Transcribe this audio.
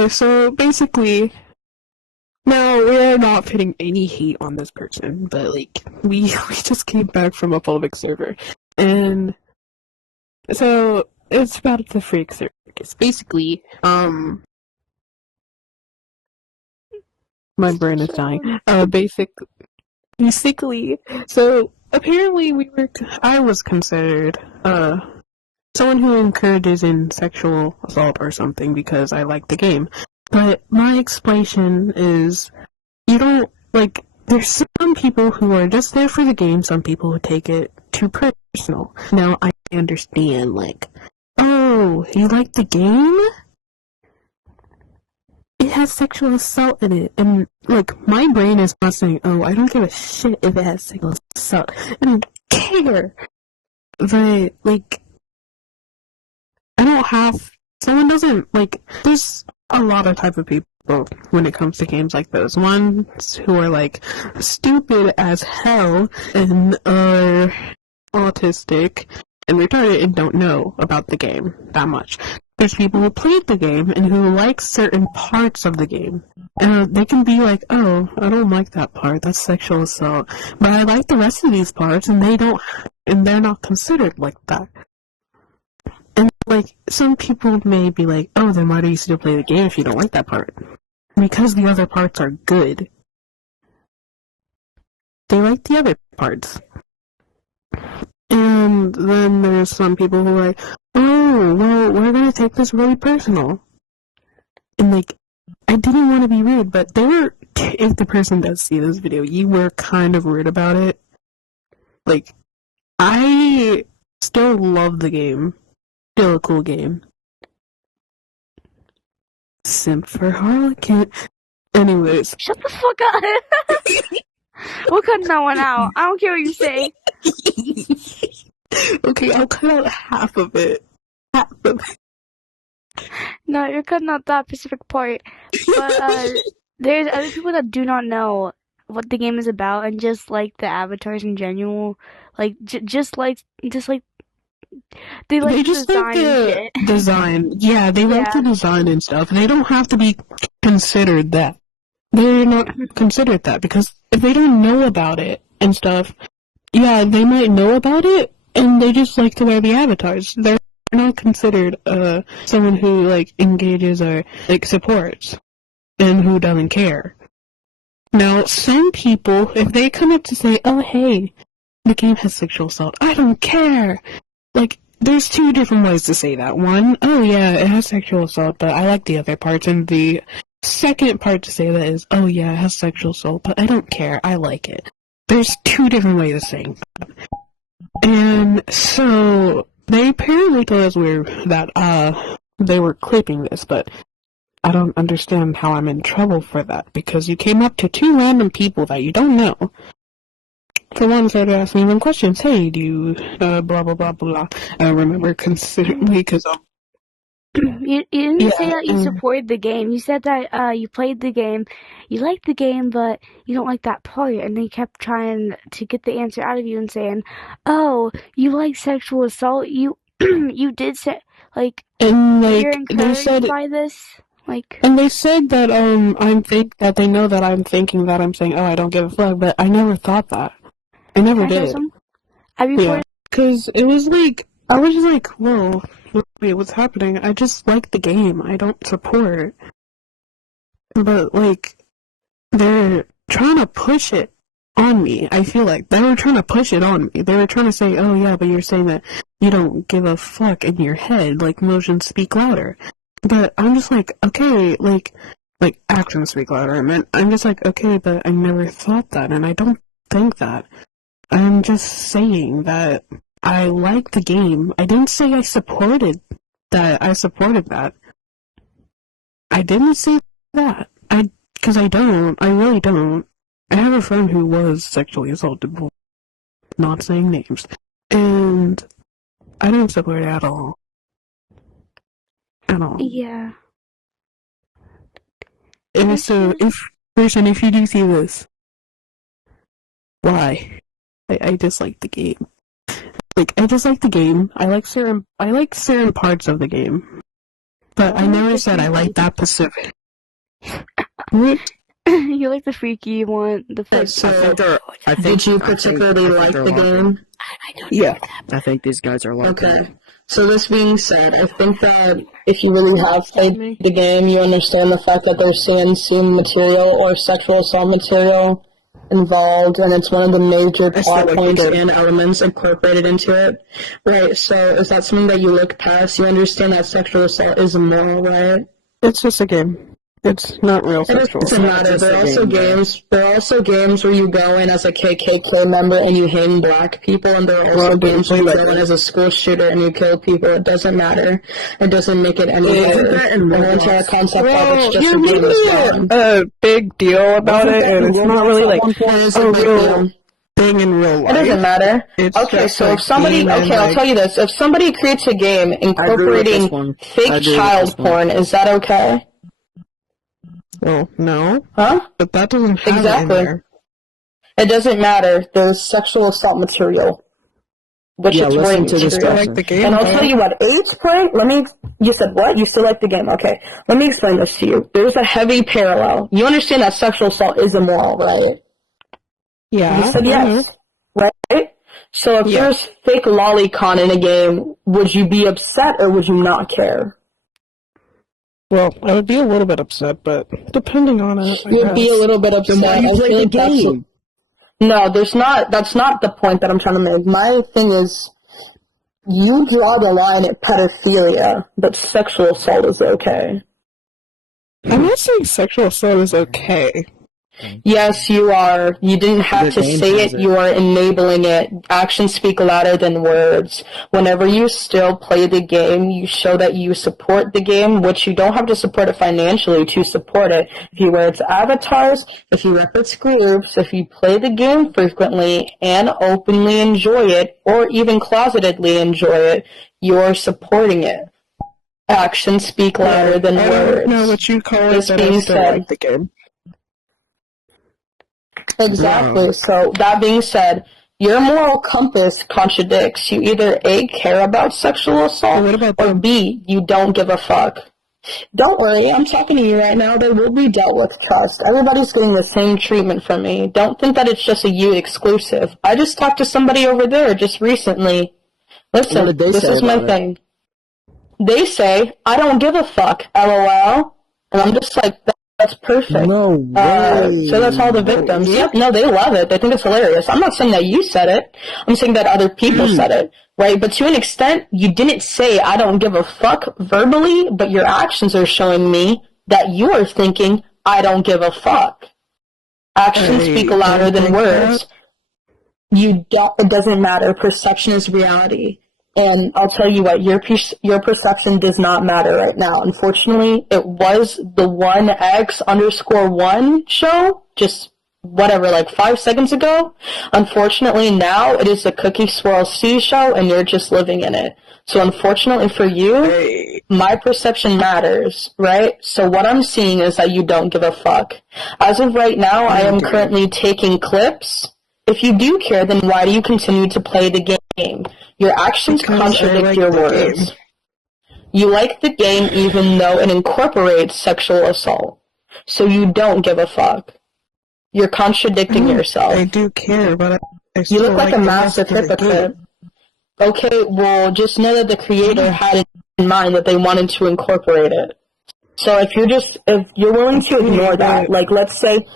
Okay, so basically, now we're not putting any hate on this person, but like we we just came back from a public server, and so it's about the freak circus. Basically, my brain is dying. Basically, so apparently I was considered someone who encourages in sexual assault or something because I like the game. But my explanation is, you don't, like, there's some people who are just there for the game, some people who take it too personal. Now, I understand, like, oh, you like the game? It has sexual assault in it, and, like, my brain is not saying, oh, I don't give a shit if it has sexual assault. I don't care! But, like, I don't have, someone doesn't, like, there's a lot of type of people when it comes to games like those. Ones who are, like, stupid as hell and are autistic and retarded and don't know about the game that much. There's people who played the game and who like certain parts of the game. And they can be like, oh, I don't like that part, that's sexual assault. But I like the rest of these parts and they're not considered like that. And, like, some people may be like, oh, then why do you still play the game if you don't like that part? Because the other parts are good. They like the other parts. And then there's some people who are like, oh, well, we're gonna take this really personal. And, like, I didn't want to be rude, but if the person does see this video, you were kind of rude about it. Like, I still love the game. Still a cool game. Simp for Harlequin. Anyways. Shut the fuck up! We're cutting that one out. I don't care what you say. Okay, I'll cut out half of it. Half of it. No, you're cutting out that specific part. But there's other people that do not know what the game is about and just like the avatars in general. Like just like they like just design like the shit. design. Yeah, they like the design and stuff. They don't have to be considered that. They're not considered that because if they don't know about it and stuff, yeah, they might know about it and they just like to wear the avatars. They're not considered someone who like engages or like supports and who doesn't care. Now, some people, if they come up to say, oh hey, the game has sexual assault, I don't care. Like, there's two different ways to say that. One, oh yeah, it has sexual assault, but I like the other parts. And the second part to say that is, oh yeah, it has sexual assault, but I don't care, I like it. There's two different ways of saying that. And so, they apparently told us that they were clipping this, but I don't understand how I'm in trouble for that, because you came up to two random people that you don't know. For one, started asking them questions. Hey, do you, blah, blah, blah, blah. I don't remember considerably, because, You didn't say that you supported the game. You said that you played the game, you liked the game, but you don't like that part. And they kept trying to get the answer out of you and saying, "Oh, you like sexual assault? You you did say like, and like you're encouraged by this." Like, and they said that that they know that I'm thinking that I'm saying, oh, I don't give a fuck, but I never thought that. I never did. Yeah, because it was like I was just like, whoa. Wait, what's happening? I just like the game. I don't support. But, like, they're trying to push it on me. I feel like they were trying to push it on me. They were trying to say, oh yeah, but you're saying that you don't give a fuck in your head. Like, motions speak louder. But I'm just like, okay, like actions speak louder. I'm just like, okay, but I never thought that, and I don't think that. I'm just saying that I like the game. I didn't say I supported that. I didn't say that. Because I don't. I really don't. I have a friend who was sexually assaulted before. Not saying names. And I don't support it at all. At all. Yeah. And so, if you do see this, why? I dislike the game. Like, I dislike the game. I like certain parts of the game. But I never said I like that Pacific. You like the freaky one, the first. So, did you particularly like the game? I don't Yeah. I think these guys are like Okay. So this being said, I think that if you really have played the game, you understand the fact that there's CNC material or sexual assault material involved, and it's one of the major plot points and elements incorporated into it. Right, so is that something that you look past? You understand that sexual assault is immoral, right? It's just a game. It's not real sexual. It doesn't matter. There are also games where you go in as a KKK member and you hang black people, and there are also games where you go in as a school shooter and you kill people. It doesn't matter. It doesn't make it any better. The entire concept of it's just a game as well. A big deal about it, and it's not really like a real thing in real life. It doesn't matter. It's okay, just so like if somebody, being I'll like- tell you this. If somebody creates a game incorporating fake child porn, is that okay? Well, no, Huh? but that doesn't have Exactly. it in there. It doesn't matter. There's sexual assault material, which Yeah, is listen rape to this material. person. Like the game, And I'll though. tell you what, age porn, you said what? You still like the game? Okay. Let me explain this to you. There's a heavy parallel. You understand that sexual assault is immoral, right? Yeah. You said yes, right? So if Yeah. there's fake lolicon in a game, would you be upset or would you not care? Well, I would be a little bit upset, but depending on it, I You'd be a guess. little bit upset. Then why you I play feel the like that's- game? No, that's not the point that I'm trying to make. My thing is, you draw the line at pedophilia, but sexual assault is okay. I'm not saying sexual assault is okay. Yes, you are. You didn't have The to game say has it. You are enabling it. Actions speak louder than words. Whenever you still play the game, you show that you support the game, which you don't have to support it financially to support it. If you wear its avatars, if you rep its groups, if you play the game frequently and openly enjoy it, or even closetedly enjoy it, you're supporting it. Actions speak louder than I words. don't know what you call it, This but I being still said- like the game. Exactly. Yeah. So that being said, your moral compass contradicts. You either A, care about sexual assault, What about or them? B, you don't give a fuck. Don't worry, I'm talking to you right now. They will be dealt with, trust. Everybody's getting the same treatment from me. Don't think that it's just a you exclusive. I just talked to somebody over there just recently. What Listen, did they this say is my about it? thing. They say, I don't give a fuck, LOL. And I'm just like, that's perfect. No way. So that's all the victims. Yep, no, they love it. They think it's hilarious. I'm not saying that you said it. I'm saying that other people said it, right? But to an extent, you didn't say I don't give a fuck verbally, but your actions are showing me that you are thinking I don't give a fuck. Actions Hey, speak louder don't than think words. You don't. It doesn't matter. Perception is reality. And I'll tell you what, your perception does not matter right now. Unfortunately, it was the 1X_1 show, just whatever, like 5 seconds ago. Unfortunately, now it is the Cookie Swirl C show, and you're just living in it. So unfortunately for you, my perception matters, right? So what I'm seeing is that you don't give a fuck. As of right now, I am currently taking clips. If you do care, then why do you continue to play the game? Your actions Because I contradict like your the words. game. You like the game even though it incorporates sexual assault. So you don't give a fuck. You're contradicting yourself. I do care, but I You still look like a the massive rest of the game. hypocrite. Okay, well, just know that the creator had it in mind that they wanted to incorporate it. So if you're willing to ignore that, like let's say